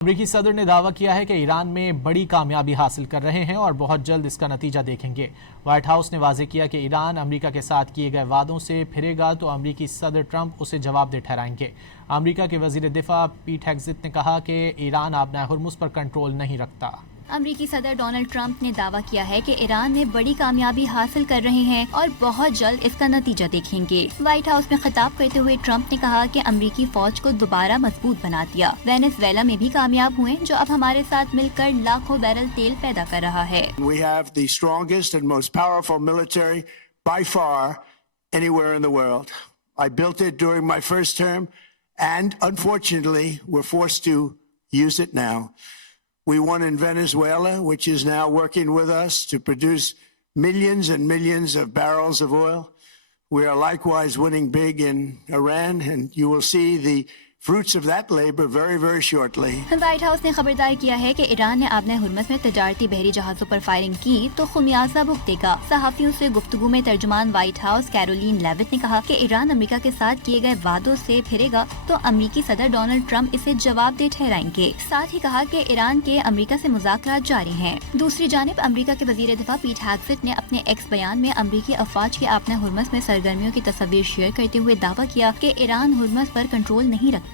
अमेरिकी सदर ने दावा किया है कि ईरान में बड़ी कामयाबी हासिल कर रहे हैं और बहुत जल्द इसका नतीजा देखेंगे। व्हाइट हाउस ने वाजे किया कि ईरान अमेरिका के साथ किए गए वादों से फिरेगा तो अमेरिकी सदर ट्रंप उसे जवाबदेह ठहराएंगे। अमेरिका के वजीर दिफा पीट हेग्सेथ ने कहा कि ईरान आबना हुर्मुज़ पर कंट्रोल नहीं रखता। अमेरिकी सदर डोनाल्ड ट्रंप ने दावा किया है कि ईरान में बड़ी कामयाबी हासिल कर रहे हैं और बहुत जल्द इसका नतीजा देखेंगे। व्हाइट हाउस में खिताब करते हुए ट्रंप ने कहा कि अमेरिकी फौज को दोबारा मजबूत बना दिया। वेनेजुएला में भी कामयाब हुए जो अब हमारे साथ मिलकर लाखों बैरल तेल पैदा कर रहा है। We have the strongest and most powerful military by far anywhere in the world. I built it during my first term and unfortunately we're forced to use it now. We won in Venezuela, which is now working with us to produce millions and millions of barrels of oil. We are likewise winning big in Iran, and you will see the fruits of that labor very, very shortly. White house ने खबरदार किया है कि Iran ने आबना Hormuz में तजारती बहरी जहाजों पर फायरिंग की तो खुमियाजा भुगतेगा। सहाफियों से गुफ्तगू में तर्जुमान व्हाइट हाउस कैरोलीन लेविट ने कहा कि ईरान अमेरिका के साथ किए गए वादों से फिरेगा तो अमेरिकी सदर डोनाल्ड ट्रंप इसे जवाबदेह ठहराएंगे। साथ ही कहा कि ईरान के अमेरिका से मुज़ाकरात जारी हैं। दूसरी जानिब अमेरिका के वजीर दिफा पीट हेग्सेथ ने अपने एक्स बयान में अमेरिकी अफवाज के आबना हुर्मुज़ में सरगर्मियों की तस्वीर शेयर करते हुए दावा किया कि ईरान हुर्मुज़ पर कंट्रोल नहीं रखता।